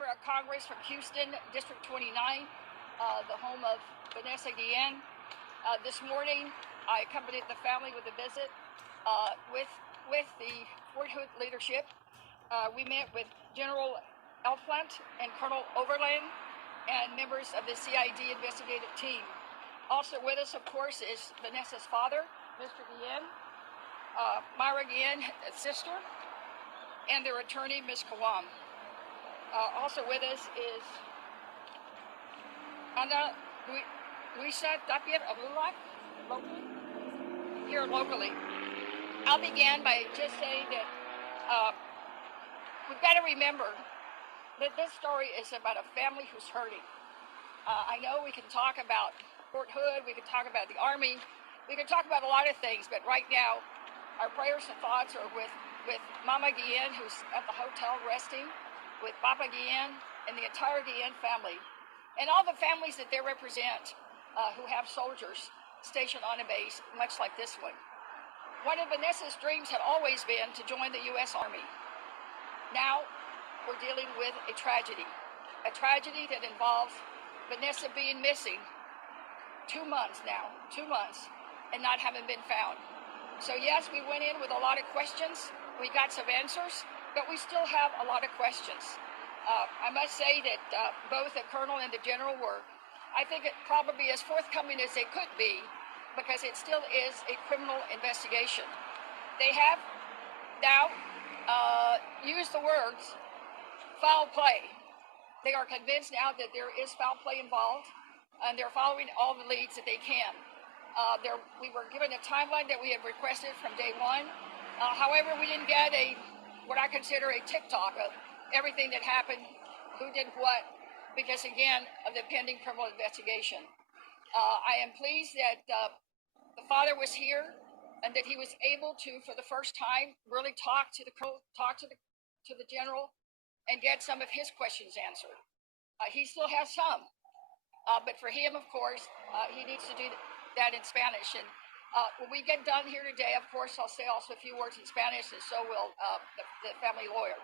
member of Congress from Houston, District 29, the home of Vanessa Guillen. This morning, I accompanied the family with a visit with the Fort Hood leadership. We met with General Elflant and Colonel Overland and members of the CID investigative team. Also with us, of course, is Vanessa's father, Mr. Guillen, Myra Guillen, sister, and their attorney, Ms. Kawam. Also with us is Ana Luisa Tapia of LULAC, here locally. I'll begin by just saying that we've got to remember that this story is about a family who's hurting. I know we can talk about Fort Hood, we can talk about the Army, we can talk about a lot of things, but right now our prayers and thoughts are with Mama Guillen, who's at the hotel resting, with Papa Guillen and the entire Guillen family, and all the families that they represent who have soldiers stationed on a base much like this one. One of Vanessa's dreams had always been to join the U.S. Army. Now we're dealing with a tragedy that involves Vanessa being missing 2 months now, 2 months, and not having been found. So yes, we went in with a lot of questions. We got some answers, but we still have a lot of questions. I must say that both the colonel and the general were, I think, probably as forthcoming as they could be, because it still is a criminal investigation. They have now used the words foul play. They are convinced now that there is foul play involved, and they're following all the leads that they can. We were given a timeline that we had requested from day one. However, we didn't get what I consider a tick-tock of everything that happened, who did what, because again, of the pending criminal investigation. I am pleased that the father was here and that he was able to, for the first time, really talk to the general and get some of his questions answered. He still has some, but for him, of course, he needs to do that in Spanish. And when we get done here today, of course, I'll say also a few words in Spanish, and so will the family lawyer.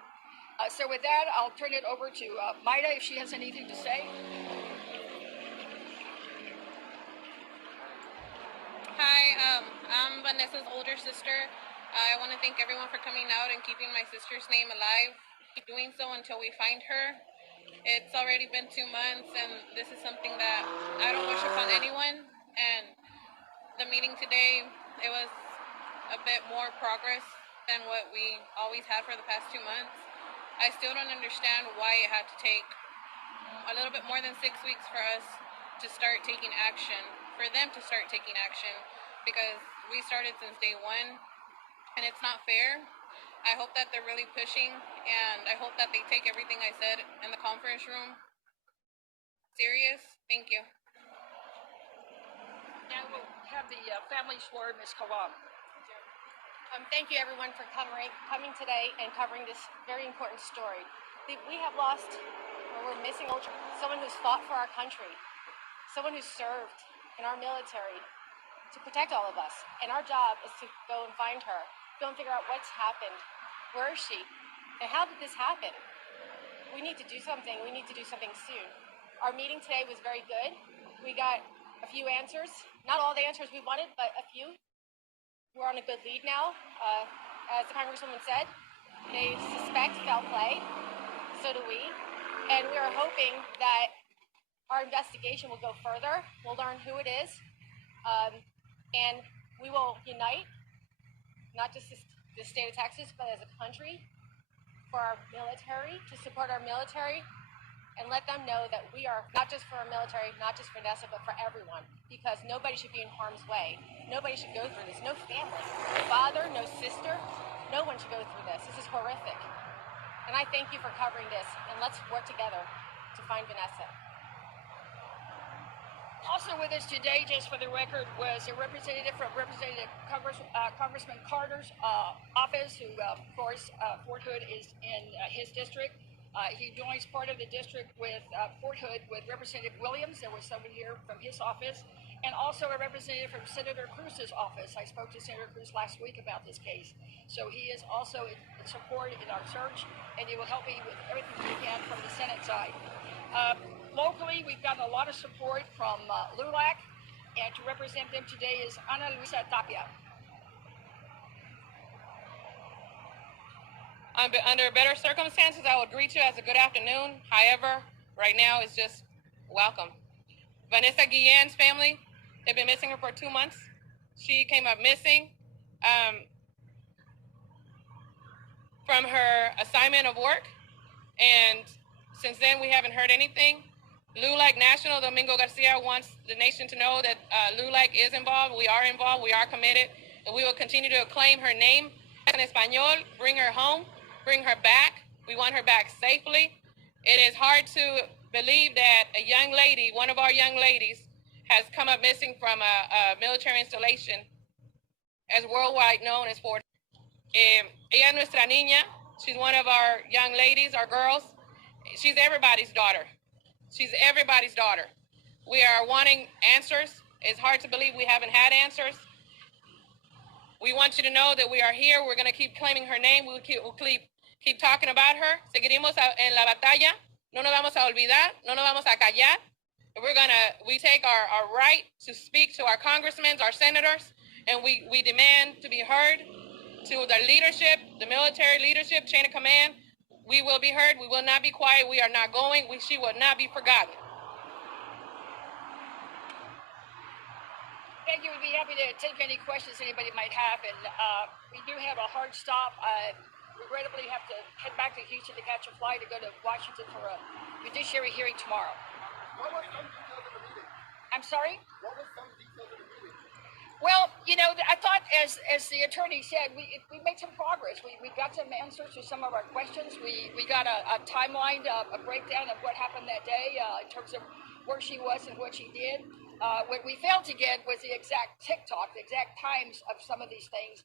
So with that, I'll turn it over to Maida if she has anything to say. Hi, I'm Vanessa's older sister. I want to thank everyone for coming out and keeping my sister's name alive. Keep doing so until we find her. It's already been 2 months, and this is something that I don't wish upon anyone. And the meeting today, it was a bit more progress than what we always had for the past 2 months. I still don't understand why it had to take a little bit more than 6 weeks for us to start taking action, for them to start taking action, because we started since day one, and it's not fair. I hope that they're really pushing, and I hope that they take everything I said in the conference room serious. Thank you. Now we'll have the family swear, Ms. Kawam. Thank you, everyone, for coming today and covering this very important story. We have lost, or we're missing, someone who's fought for our country, someone who's served in our military to protect all of us. And our job is to go and find her, go and figure out what's happened, where is she, and how did this happen? We need to do something. We need to do something soon. Our meeting today was very good. We got a few answers, not all the answers we wanted, but a few. We're on a good lead now. As the Congresswoman said, they suspect foul play, so do we. And we are hoping that our investigation will go further. We'll learn who it is, and we will unite, not just the state of Texas, but as a country, for our military, to support our military, and let them know that we are not just for our military, not just for Vanessa, but for everyone, because nobody should be in harm's way. Nobody should go through this. No family, no father, no sister, no one should go through this. This is horrific. And I thank you for covering this, and let's work together to find Vanessa. Also with us today, just for the record, was a representative from Congressman Carter's office, who, of course, Fort Hood is in his district. He joins part of the district with Fort Hood with Representative Williams. There was someone here from his office. and also a representative from Senator Cruz's office. I spoke to Senator Cruz last week about this case. So he is also in support in our search, and he will help me with everything he can from the Senate side. Locally, we've gotten a lot of support from LULAC, and to represent them today is Ana Luisa Tapia. Under better circumstances, I would greet you as a good afternoon. However, right now it's just welcome. Vanessa Guillen's family, they've been missing her for 2 months. She came up missing from her assignment of work, and since then we haven't heard anything. LULAC National, Domingo Garcia, wants the nation to know that LULAC is involved. We are involved. We are committed, and we will continue to acclaim her name in Espanol, bring her home, bring her back. We want her back safely. It is hard to believe that a young lady, one of our young ladies, has come up missing from a military installation as worldwide known as Fort. Ella es nuestra niña. She's one of our young ladies, our girls. She's everybody's daughter. She's everybody's daughter. We are wanting answers. It's hard to believe we haven't had answers. We want you to know that we are here. We're going to keep claiming her name. We'll keep talking about her. Seguiremos en la batalla. No nos vamos a olvidar. No nos vamos a callar. We take our right to speak to our congressmen, our senators, and we demand to be heard. To the leadership, the military leadership, chain of command, we will be heard. We will not be quiet. We are not going. She will not be forgotten. Thank you. We'd be happy to take any questions anybody might have. And we do have a hard stop. Regrettably have to head back to Houston to catch a flight to go to Washington for a judiciary hearing tomorrow. What were some details of the meeting? I'm sorry? What were some details of the meeting? Well, you know, I thought, as the attorney said, we made some progress. We got some answers to some of our questions. We got a timeline, a breakdown of what happened that day in terms of where she was and what she did. What we failed to get was the exact TikTok, the exact times of some of these things.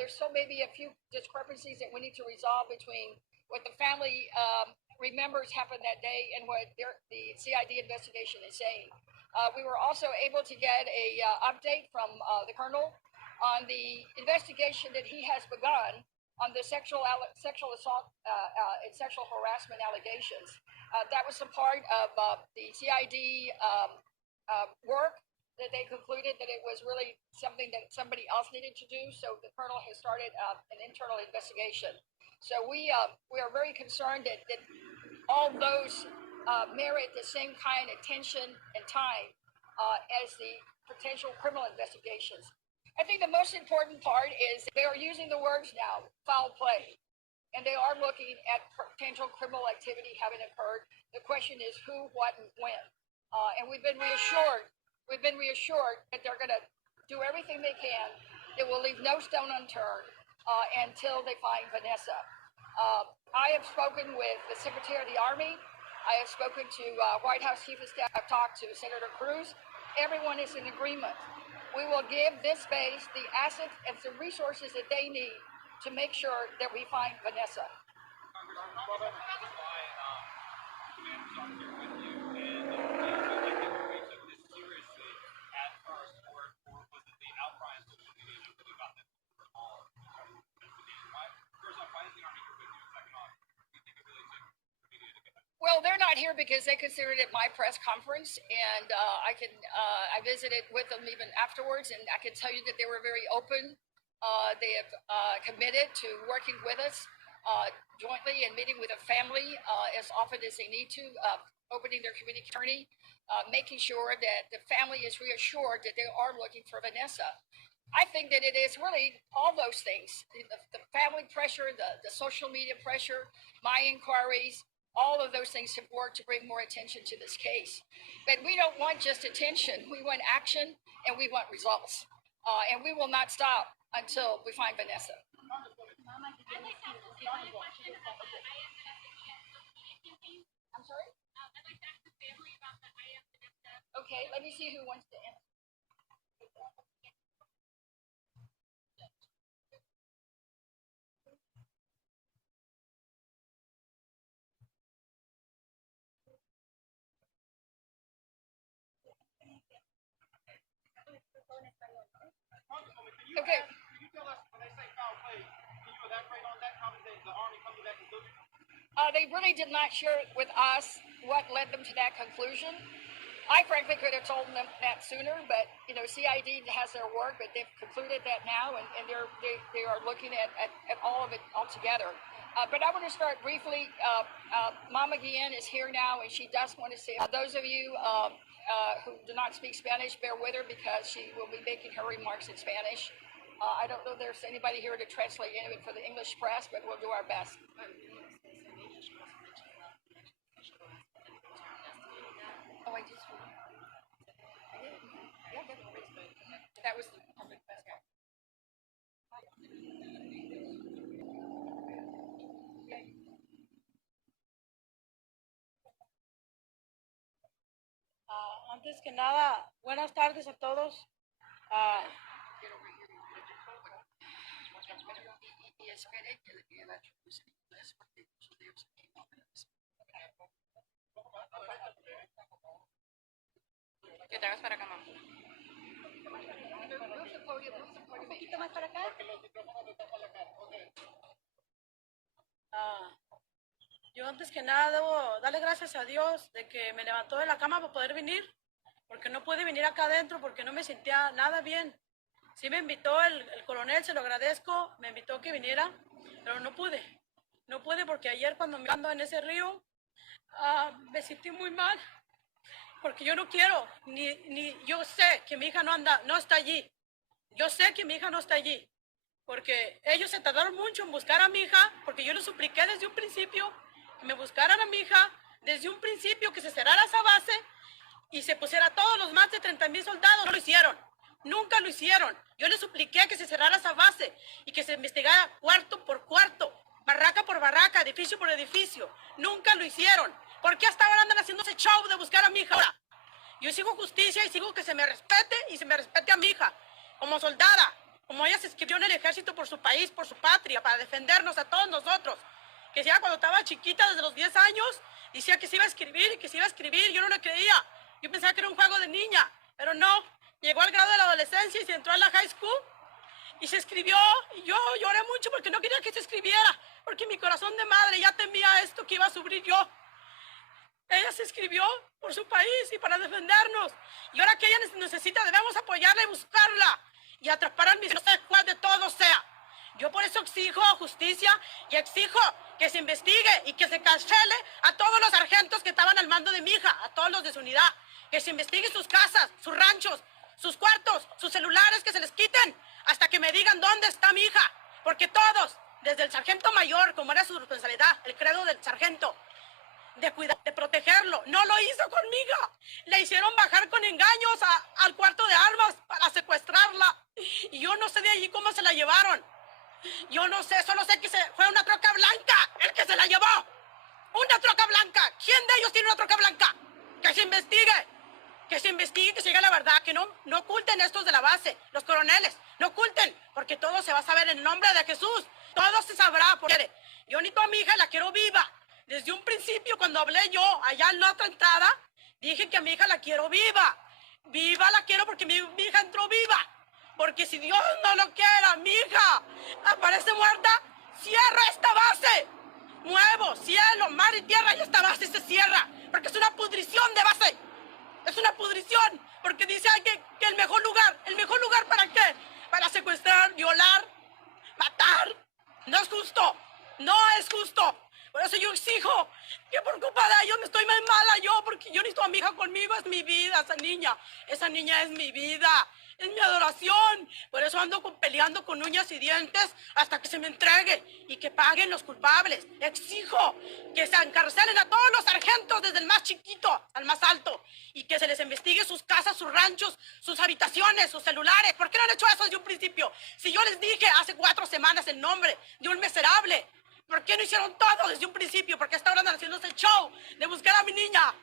There's so maybe a few discrepancies that we need to resolve between what the family remembers happened that day and what the CID investigation is saying. We were also able to get a update from the colonel on the investigation that he has begun on the sexual assault and sexual harassment allegations. That was a part of the CID work that they concluded that it was really something that somebody else needed to do. So the colonel has started an internal investigation. So we are very concerned that all those merit the same kind of attention and time as the potential criminal investigations. I think the most important part is they are using the words now, foul play, and they are looking at potential criminal activity having occurred. The question is who, what, and when. And we've been reassured that they're going to do everything they can. They will leave no stone unturned until they find Vanessa. I have spoken with the Secretary of the Army. I have spoken to White House Chief of Staff. I've talked to Senator Cruz. Everyone is in agreement. We will give this base the assets and the resources that they need to make sure that we find Vanessa. Well, they're not here because they considered it my press conference, and I visited with them even afterwards, and I can tell you that they were very open. They have committed to working with us jointly and meeting with a family as often as they need to, opening their community attorney, making sure that the family is reassured that they are looking for Vanessa. I think that it is really all those things, the family pressure, the social media pressure, my inquiries, all of those things have worked to bring more attention to this case. But we don't want just attention. We want action and we want results. And we will not stop until we find Vanessa. I'm sorry? Okay, let me see who wants to answer. Okay. Can you tell us when they say foul play? Can you elaborate on that? How did the Army come to that conclusion? They really did not share with us what led them to that conclusion. I frankly could have told them that sooner, but CID has their work, but they've concluded that now, and they are looking at all of it altogether. But I want to start briefly. Mama Guillen is here now, and she does want to say, those of you who do not speak Spanish, bear with her because she will be making her remarks in Spanish. I don't know if there's anybody here to translate any of it for the English press, but we'll do our best. Oh, I just. Yeah, that was the public best guy. Antes que nada, buenas tardes a todos. Que te hagas para acá, mamá. Un poquito más para acá. Yo antes que nada debo darle gracias a Dios de que me levantó de la cama para poder venir, porque no pude venir acá adentro porque no me sentía nada bien. Sí me invitó el coronel, se lo agradezco, me invitó que viniera, pero no pude. No pude porque ayer cuando me ando en ese río, me sentí muy mal, porque yo no quiero, yo sé que mi hija no está allí. Yo sé que mi hija no está allí, porque ellos se tardaron mucho en buscar a mi hija, porque yo les supliqué desde un principio que me buscaran a mi hija, desde un principio que se cerrara esa base y se pusiera a todos los más de 30,000 soldados. No lo hicieron, nunca lo hicieron. Yo les supliqué que se cerrara esa base y que se investigara cuarto por cuarto, barraca por barraca, edificio por edificio. Nunca lo hicieron. ¿Por qué hasta ahora andan haciendo ese show de buscar a mi hija ahora? Yo sigo justicia y sigo que se me respete y se me respete a mi hija como soldada, como ella se inscribió en el ejército por su país, por su patria, para defendernos a todos nosotros. Que ya cuando estaba chiquita, desde los 10 años, decía que se iba a escribir y que se iba a escribir. Yo no le creía. Yo pensaba que era un juego de niña, pero no. Llegó al grado de la adolescencia y se entró a la high school y se escribió. Y yo lloré mucho porque no quería que se escribiera, porque mi corazón de madre ya temía esto que iba a sufrir yo. Ella se escribió por su país y para defendernos. Y ahora que ella necesita, debemos apoyarla y buscarla y atrapar al mismo, no sé cuál de todos sea. Yo por eso exijo justicia y exijo que se investigue y que se cancele a todos los sargentos que estaban al mando de mi hija, a todos los de su unidad. Que se investigue sus casas, sus ranchos, sus cuartos, sus celulares, que se les quiten hasta que me digan dónde está mi hija. Porque todos, desde el sargento mayor, como era su responsabilidad, el credo del sargento, de cuidar, de protegerlo, no lo hizo conmigo. Le hicieron bajar con engaños al cuarto de armas para secuestrarla. Y yo no sé de allí cómo se la llevaron. Yo no sé, solo sé que fue una troca blanca el que se la llevó. Una troca blanca. ¿Quién de ellos tiene una troca blanca? Que se investigue. Que se investigue, que se diga la verdad, que no oculten estos de la base, los coroneles, no oculten, porque todo se va a saber en el nombre de Jesús. Todo se sabrá. Porque yo ni a mi hija la quiero viva. Desde un principio, cuando hablé yo allá en la otra entrada, dije que a mi hija la quiero viva. Viva la quiero porque mi hija entró viva. Porque si Dios no lo quiera, mi hija aparece muerta, cierra esta base. Muevo cielo, mar y tierra y esta base se cierra. Porque es una pudrición de base. Es una pudrición. Porque dice que el mejor lugar ¿para qué? Para secuestrar, violar, matar. No es justo. No es justo. Por eso yo exijo que por culpa de ellos me estoy más mala yo, porque yo necesito a mi hija conmigo, es mi vida esa niña es mi vida, es mi adoración. Por eso ando peleando con uñas y dientes hasta que se me entregue y que paguen los culpables. Exijo que se encarcelen a todos los sargentos, desde el más chiquito al más alto, y que se les investigue sus casas, sus ranchos, sus habitaciones, sus celulares. ¿Por qué no han hecho eso desde un principio? Si yo les dije hace 4 semanas el nombre de un miserable, ¿por qué no hicieron todo desde un principio? Porque hasta ahora andan haciendo ese show de buscar a mi niña.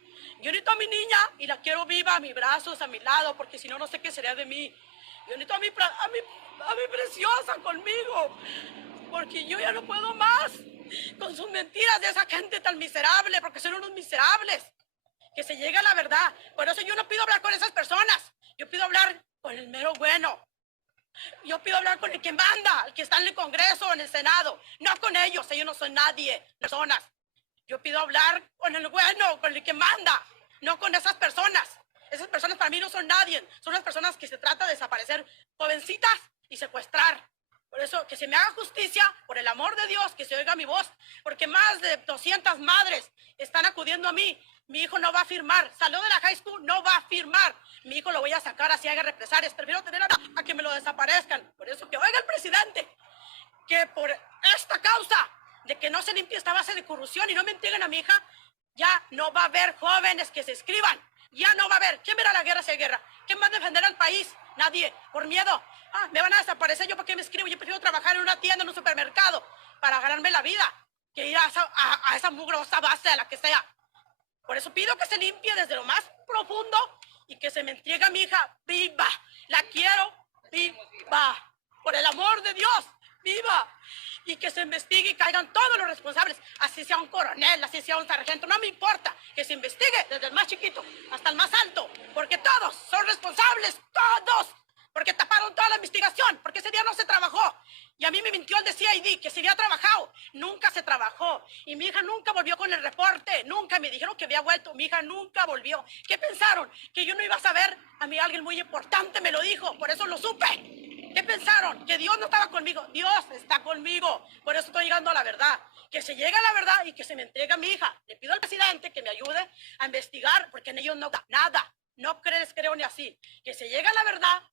Yo necesito a mi niña y la quiero viva a mis brazos, a mi lado, porque si no, no sé qué sería de mí. Yo necesito a mi preciosa conmigo, porque yo ya no puedo más con sus mentiras de esa gente tan miserable, porque son unos miserables. Que se llegue a la verdad. Por eso yo no pido hablar con esas personas. Yo pido hablar con el mero bueno. Yo pido hablar con el que manda, el que está en el Congreso o en el Senado. No con ellos no son nadie, personas. Yo pido hablar con el bueno, con el que manda, no con esas personas. Esas personas para mí no son nadie. Son las personas que se trata de desaparecer jovencitas y secuestrar. Por eso, que se me haga justicia, por el amor de Dios, que se oiga mi voz, porque más de 200 madres están acudiendo a mí. Mi hijo no va a firmar, salió de la high school, no va a firmar. Mi hijo lo voy a sacar así haga represalias. Prefiero tener a que me lo desaparezcan. Por eso, que oiga el presidente, que por esta causa de que no se limpie esta base de corrupción y no me entreguen a mi hija, ya no va a haber jóvenes que se escriban. Ya no va a haber. ¿Quién verá la guerra si hay guerra? ¿Quién va a defender al país? Nadie. Por miedo. Me van a desaparecer. ¿Yo para qué me escribo? Yo prefiero trabajar en una tienda, en un supermercado, para ganarme la vida, que ir a esa mugrosa base, a la que sea. Por eso pido que se limpie desde lo más profundo y que se me entregue a mi hija viva. La quiero viva. Por el amor de Dios, viva. Y que se investigue y caigan todos los responsables, así sea un coronel, así sea un sargento, no me importa, que se investigue desde el más chiquito hasta el más alto, porque todos son responsables, todos, porque taparon toda la investigación, porque ese día no se trabajó, y a mí me mintió el de CID, que se había trabajado, nunca se trabajó, y mi hija nunca volvió con el reporte, nunca, me dijeron que había vuelto, mi hija nunca volvió. ¿Qué pensaron? ¿Que yo no iba a saber? A mí alguien muy importante me lo dijo, por eso lo supe. ¿Qué pensaron? ¿Que Dios no estaba conmigo? Dios está conmigo. Por eso estoy llegando a la verdad. Que se llegue a la verdad y que se me entregue a mi hija. Le pido al presidente que me ayude a investigar, porque en ellos no da nada. No creo ni así. Que se llegue a la verdad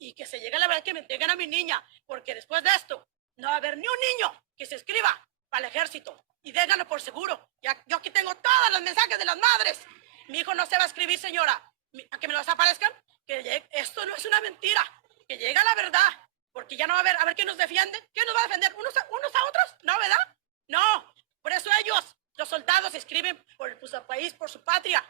y que se llegue a la verdad, que me entreguen a mi niña. Porque después de esto no va a haber ni un niño que se escriba para el ejército. Y déganlo por seguro. Yo aquí tengo todos los mensajes de las madres. Mi hijo no se va a escribir, señora. ¿A que me lo desaparezcan? Esto no es una mentira. Que llega la verdad, porque ya no va a ver quién nos defiende. ¿Quién nos va a defender? ¿Unos a otros? No, ¿verdad? No, por eso ellos, los soldados, se escriben por su país, por su patria.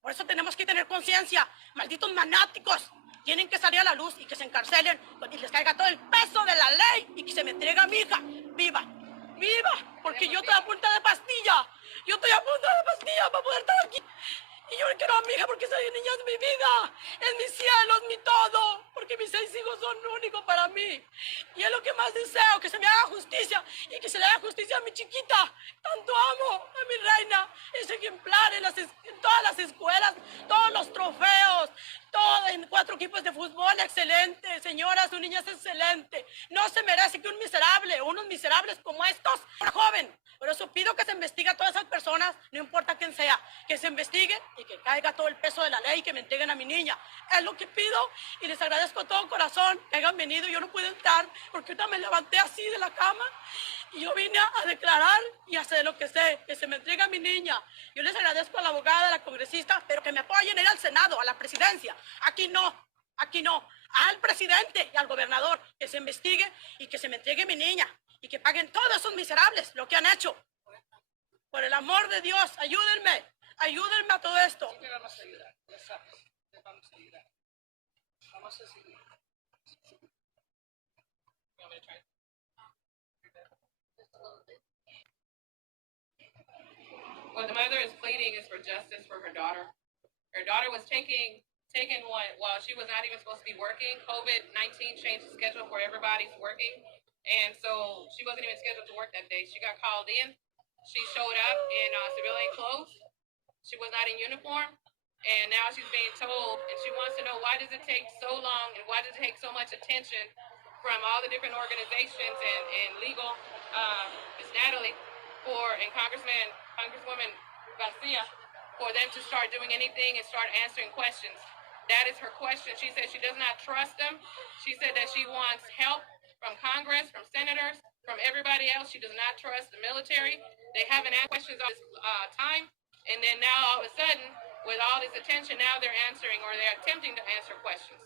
Por eso tenemos que tener conciencia. Malditos manáticos, tienen que salir a la luz y que se encarcelen y les caiga todo el peso de la ley y que se me entregue a mi hija viva, viva, porque yo estoy a punta de pastilla. Yo estoy a punta de pastilla para poder estar aquí. Y yo le quiero a mi hija porque esa niña es mi vida, es mi cielo, es mi todo, porque mis 6 hijos son únicos para mí. Y es lo que más deseo, que se me haga justicia y que se le haga justicia a mi chiquita. Tanto amo a mi reina, es ejemplar en todas las escuelas, todos los trofeos, todo en 4 equipos de fútbol, excelente. Señora, su niña es excelente. No se merece que unos miserables como estos, joven. Por eso pido que se investigue a todas esas personas, no importa quién sea, que se investigue y que caiga todo el peso de la ley y que me entreguen a mi niña. Es lo que pido y les agradezco de todo corazón que hayan venido. Yo no pude estar porque ahorita me levanté así de la cama y yo vine a declarar y a hacer lo que sé, que se me entregue a mi niña. Yo les agradezco a la abogada, a la congresista, pero que me apoyen a ir al Senado, a la presidencia. Aquí no, al presidente y al gobernador, que se investigue y que se me entregue mi niña y que paguen todos esos miserables lo que han hecho. Por el amor de Dios, ayúdenme a todo esto. Sí, te vamos a ayudar, ya sabes, te vamos a ayudar. Vamos a seguir. What the mother is pleading is for justice for her daughter. Her daughter was taken while she was not even supposed to be working. COVID-19 changed the schedule for everybody's working. And so she wasn't even scheduled to work that day. She got called in. She showed up in civilian clothes. She was not in uniform. And now she's being told, and she wants to know, why does it take so long and why does it take so much attention from all the different organizations and legal, Ms. Natalie, and Congresswoman Garcia, for them to start doing anything and start answering questions. That is her question. She said she does not trust them. She said that she wants help from Congress, from senators, from everybody else. She does not trust the military. They haven't asked questions all this time. And then now all of a sudden, with all this attention, now they're answering or they're attempting to answer questions.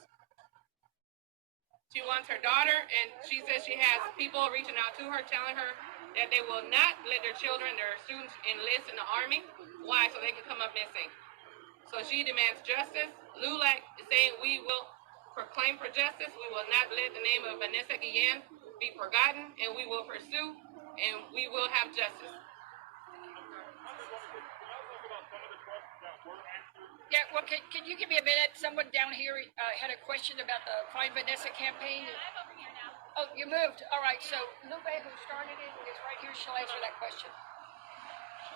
She wants her daughter, and she says she has people reaching out to her, telling her that they will not let their children, their students, enlist in the Army. Why? So they can come up missing. So she demands justice. LULAC is saying we will proclaim for justice. We will not let the name of Vanessa Guillen be forgotten, and we will pursue, and we will have justice. Can I talk about some of the questions that were answered Yeah, well, can you give me a minute? Someone down here had a question about the Find Vanessa campaign. I'm over here now. Oh, you moved. All right, so Lupe, who started it, is right here. She'll answer that question.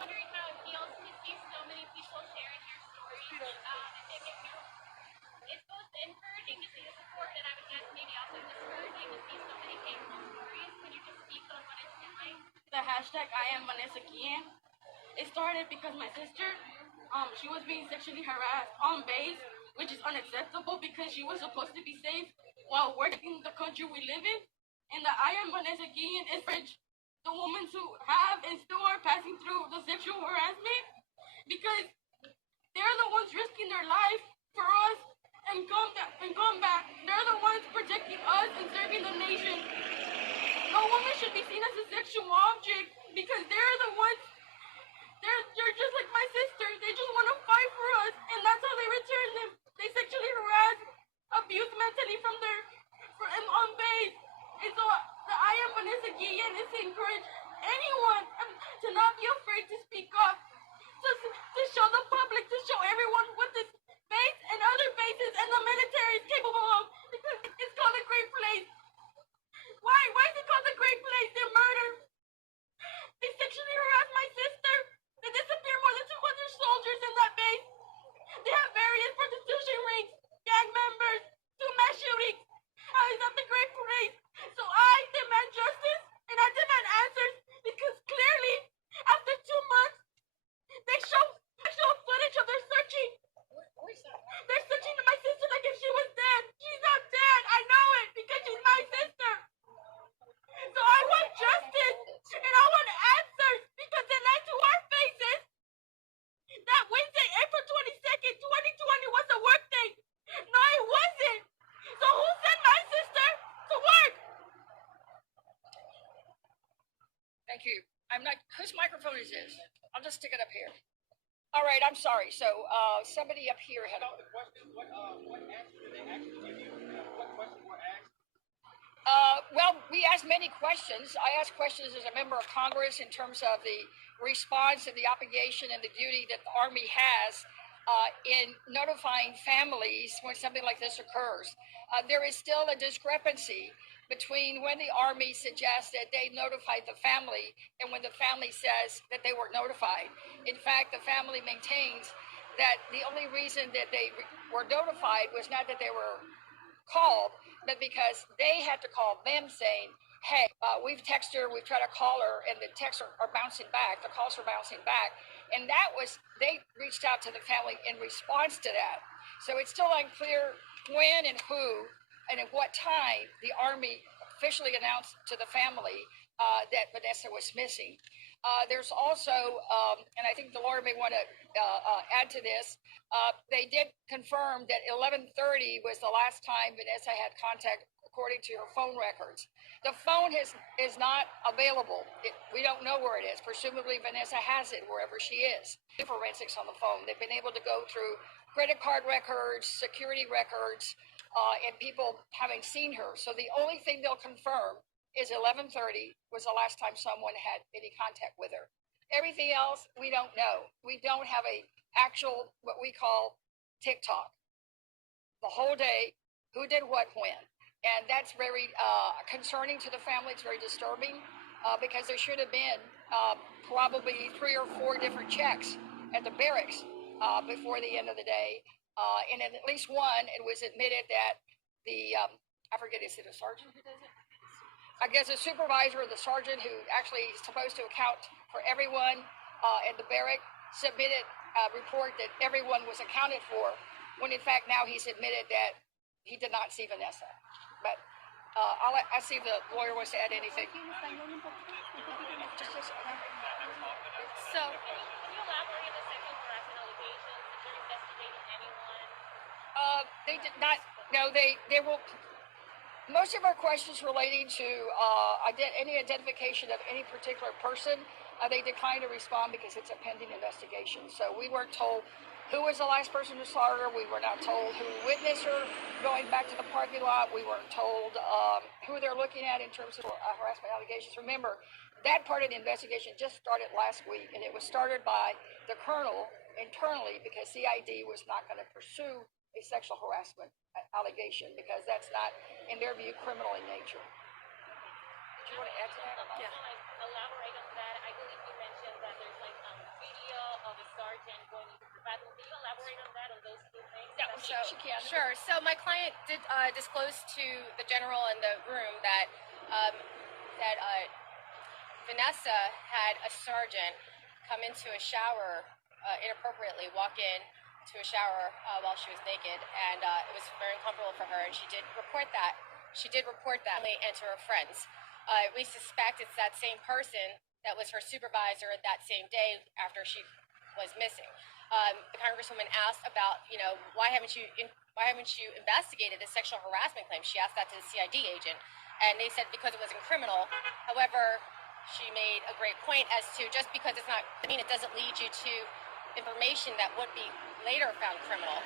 Wondering how it feels to see so many people sharing their stories. I think it's both encouraging to see the support, and I would guess maybe also discouraging to see so many painful stories. Can you just speak on what it's doing? The hashtag I am Vanessa Guillen. It started because my sister, she was being sexually harassed on base, which is unacceptable because she was supposed to be safe while working in the country we live in. And the I am Vanessa Guillen is for the women who have and still are passing through the sexual harassment because they're the ones risking their life for us and combat. They're the ones protecting us and serving the nation. No woman should be seen as a sexual object because they're the ones. They're just like my sister. They just want to fight for us, and that's how they return them. They sexually harass, abuse mentally on base. And so the I am Vanessa Guillen is to encourage anyone to not be afraid to speak up, to show the public, to show everyone what this base and other bases and the military is capable of, because it's called a great place. Why? Why is it called a great place? They're murder. They sexually harassed my sister. They disappeared more than 200 soldiers in that base. They have various prostitution rings, gang members, 2 mass shootings. How is that the great place? So I demand justice and I demand answers because clearly, after 2 months, they show actual footage of their searching. They're searching my sister like if she was dead. She's not dead. I know it because she's my sister. So I want justice and I want answers because they lied to our faces that Wednesday, April 22nd, 2020 was a work day. No, it wasn't. So who sent my sister to work? Thank you. I'm not. Whose microphone is this? I'll just stick it up here. All right. I'm sorry. So somebody up here had. About the question, what answer did they actually give you? What questions were asked? Well, we asked many questions. I asked questions as a member of Congress in terms of the response and the obligation and the duty that the Army has in notifying families when something like this occurs. There is still a discrepancy between when the Army suggests that they notified the family and when the family says that they were notified. In fact, the family maintains that the only reason that they were notified was not that they were called, but because they had to call them saying, hey, we've texted her, we've tried to call her, and the texts are bouncing back, the calls are bouncing back. And that was, they reached out to the family in response to that. So it's still unclear when and who and at what time the Army officially announced to the family that Vanessa was missing. There's also, and I think the lawyer may want to add to this, they did confirm that 11:30 was the last time Vanessa had contact according to her phone records. The phone is not available. We don't know where it is. Presumably Vanessa has it wherever she is. Forensics on the phone. They've been able to go through credit card records, security records, and people having seen her. So the only thing they'll confirm is 11:30 was the last time someone had any contact with her. Everything else, we don't know. We don't have a actual, what we call TikTok. The whole day, who did what when. And that's very concerning to the family. It's very disturbing because there should have been probably 3 or 4 different checks at the barracks before the end of the day. And in at least one, it was admitted that the, I forget, is it a sergeant who does it? I guess a supervisor or the sergeant who actually is supposed to account for everyone in the barrack submitted a report that everyone was accounted for, when in fact now he's admitted that he did not see Vanessa. But I see if the lawyer wants to add anything. So, can you elaborate on the sexual harassment allegations? If you're investigating anyone? They did not. No, they will. Most of our questions relating to any identification of any particular person, they declined to respond because it's a pending investigation. So we weren't told who was the last person who saw her. We were not told who witnessed her going back to the parking lot. We weren't told who they're looking at in terms of harassment allegations. Remember, that part of the investigation just started last week, and it was started by the colonel internally because CID was not going to pursue a sexual harassment allegation because that's not, in their view, criminal in nature. Did you want to add to that? Yeah. Elaborate on that. I believe you mentioned that there's like video of a sergeant going into the bathroom. Can you elaborate on that, on those two things? Yeah, she can. Sure. So my client did disclose to the general in the room that Vanessa had a sergeant come into a shower inappropriately, walk in to a shower while she was naked, and it was very uncomfortable for her, and she did report that. And to her friends. We suspect it's that same person that was her supervisor that same day after she was missing. The congresswoman asked about, why haven't you investigated this sexual harassment claim? She asked that to the CID agent, and they said because it wasn't criminal. However, she made a great point as to just because it's not, it doesn't lead you to information that would be later found criminal.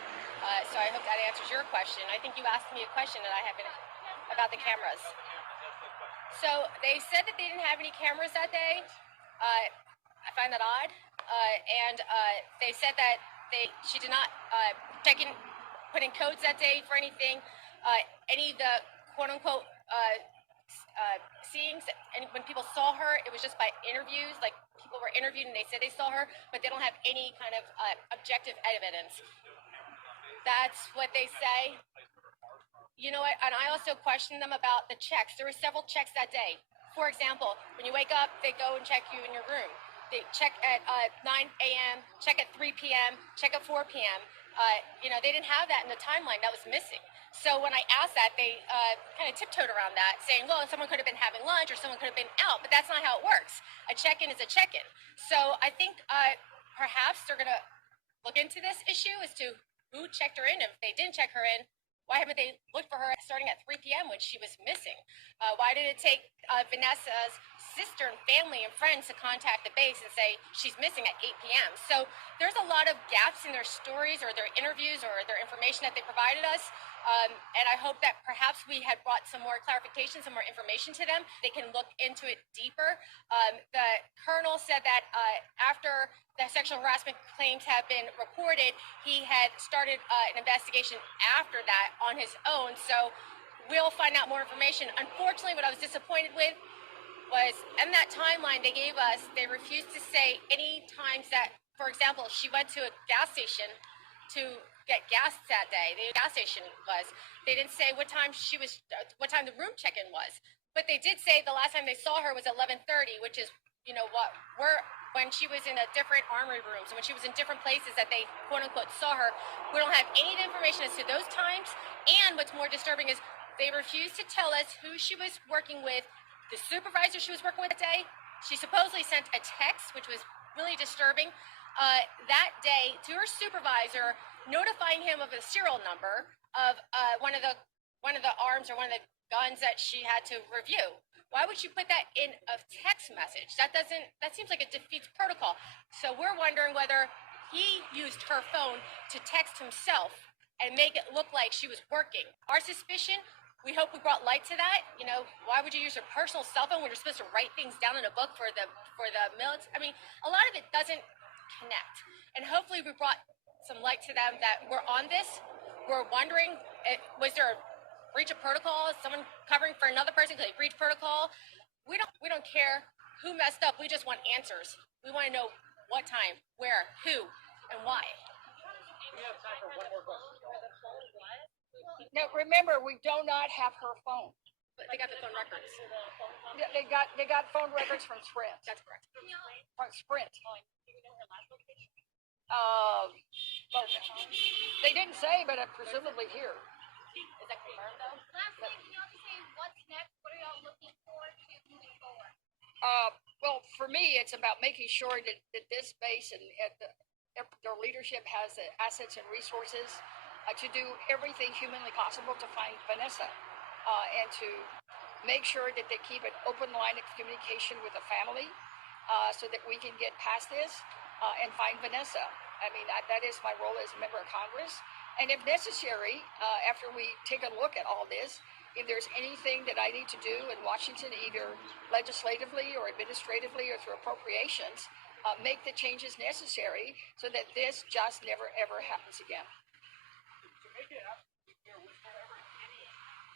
So I hope that answers your question. I think you asked me a question that I have been about the cameras. So they said that they didn't have any cameras that day. I find that odd. And they said that she did not put in codes that day for anything. Any of the quote-unquote seeings, and when people saw her, it was just by interviews. Like people were interviewed and they said they saw her, but they don't have any kind of objective evidence. That's what they say. You know what? And I also questioned them about the checks. There were several checks that day. For example, when you wake up, they go and check you in your room. They check at 9 a.m., check at 3 p.m., check at 4 p.m. They didn't have that in the timeline. That was missing. So when I asked that, they kind of tiptoed around that, saying, well, someone could have been having lunch or someone could have been out, but that's not how it works. A check-in is a check-in. So I think perhaps they're going to look into this issue as to who checked her in. If they didn't check her in, why haven't they looked for her starting at 3 p.m. when she was missing? Why did it take Vanessa's sister and family and friends to contact the base and say she's missing at 8 p.m.? So there's a lot of gaps in their stories or their interviews or their information that they provided us. And I hope that perhaps we had brought some more clarification, some more information to them. They can look into it deeper. The colonel said that after the sexual harassment claims have been reported, he had started an investigation after that on his own. So we'll find out more information. Unfortunately, what I was disappointed with was in that timeline they gave us, they refused to say any times that, for example, she went to a gas station to get gas that day. The gas station was. They didn't say what time the room check-in was. But they did say the last time they saw her was 11:30, which is, when she was in a different armory rooms and when she was in different places that they quote-unquote saw her. We don't have any information as to those times. And what's more disturbing is they refused to tell us who she was working with, the supervisor she was working with that day. She supposedly sent a text, which was really disturbing, that day to her supervisor, notifying him of the serial number of one of the arms or one of the guns that she had to review. Why would you put that in a text message? That seems like it defeats protocol. So we're wondering whether he used her phone to text himself and make it look like she was working. Our suspicion, we hope we brought light to that. Why would you use your personal cell phone when you're supposed to write things down in a book for the military? I mean, a lot of it doesn't connect. And hopefully we brought some light to them that we're on this. We're wondering, was there a breach of protocol? Is someone covering for another person because they breached protocol? We don't care who messed up. We just want answers. We want to know what time, where, who, and why. We have time for one more question. Now, remember, we do not have her phone. But they got the phone records. They got phone records from Sprint. That's correct. From Sprint. Well, they didn't say, but presumably here. Is that confirmed though? Lastly, can y'all just say what's next? What are y'all looking forward to moving forward? Well, for me, it's about making sure that this base and their leadership has the assets and resources to do everything humanly possible to find Vanessa and to make sure that they keep an open line of communication with the family so that we can get past this and find Vanessa. I mean, that is my role as a member of Congress. And if necessary, after we take a look at all this, if there's anything that I need to do in Washington, either legislatively or administratively or through appropriations, make the changes necessary so that this just never ever happens again. To make it absolutely clear, was there ever any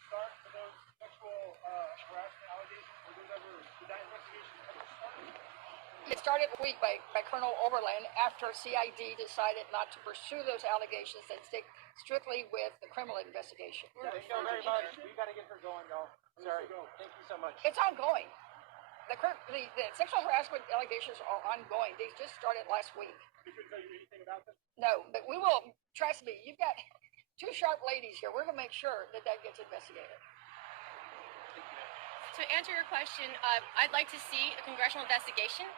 start to those sexual harassment allegations? Did that investigation ever start? It started a week by Colonel Oberlin after CID decided not to pursue those allegations and stick strictly with the criminal investigation. Thank you very much. We got to get her going, y'all. Sorry. Thank you so much. It's ongoing. The sexual harassment allegations are ongoing. They just started last week. They couldn't tell you anything about them? No, but we will, trust me, you've got two sharp ladies here. We're going to make sure that gets investigated. To answer your question, I'd like to see a congressional investigation.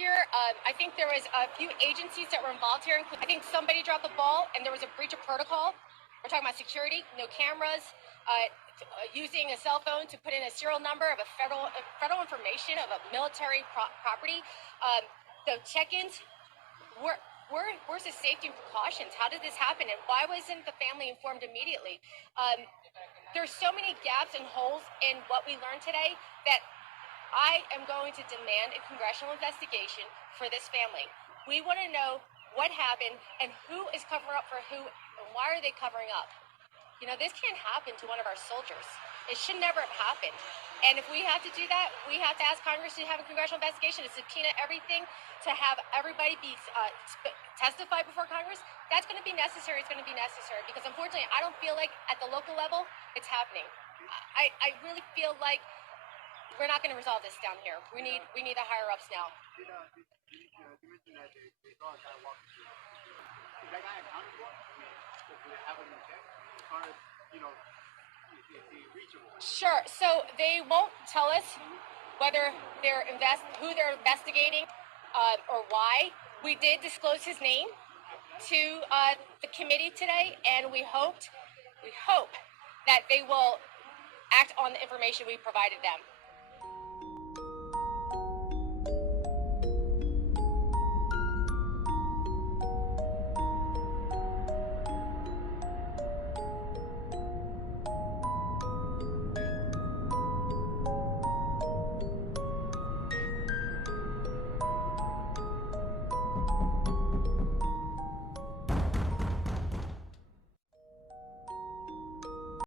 Here, I think there was a few agencies that were involved here. I think somebody dropped the ball and there was a breach of protocol. We're talking about security, no cameras, using a cell phone to put in a serial number of a federal information of a military property. The check-ins, where's the safety and precautions? How did this happen? And why wasn't the family informed immediately? There's so many gaps and holes in what we learned today that I am going to demand a congressional investigation for this family. We want to know what happened and who is covering up for who and why are they covering up? You know, this can't happen to one of our soldiers. It should never have happened. And if we have to do that, we have to ask Congress to have a congressional investigation, to subpoena everything, to have everybody be testify before Congress. That's going to be necessary. It's going to be necessary because unfortunately, I don't feel like at the local level it's happening. I really feel like we're not going to resolve this down here. We need the higher ups now. You mentioned that they saw a guy walking through. Is that guy accounted for? Does it have him in check? As far as, you know, is he reachable? Sure. So they won't tell us whether who they're investigating or why. We did disclose his name to the committee today, and we hope that they will act on the information we provided them.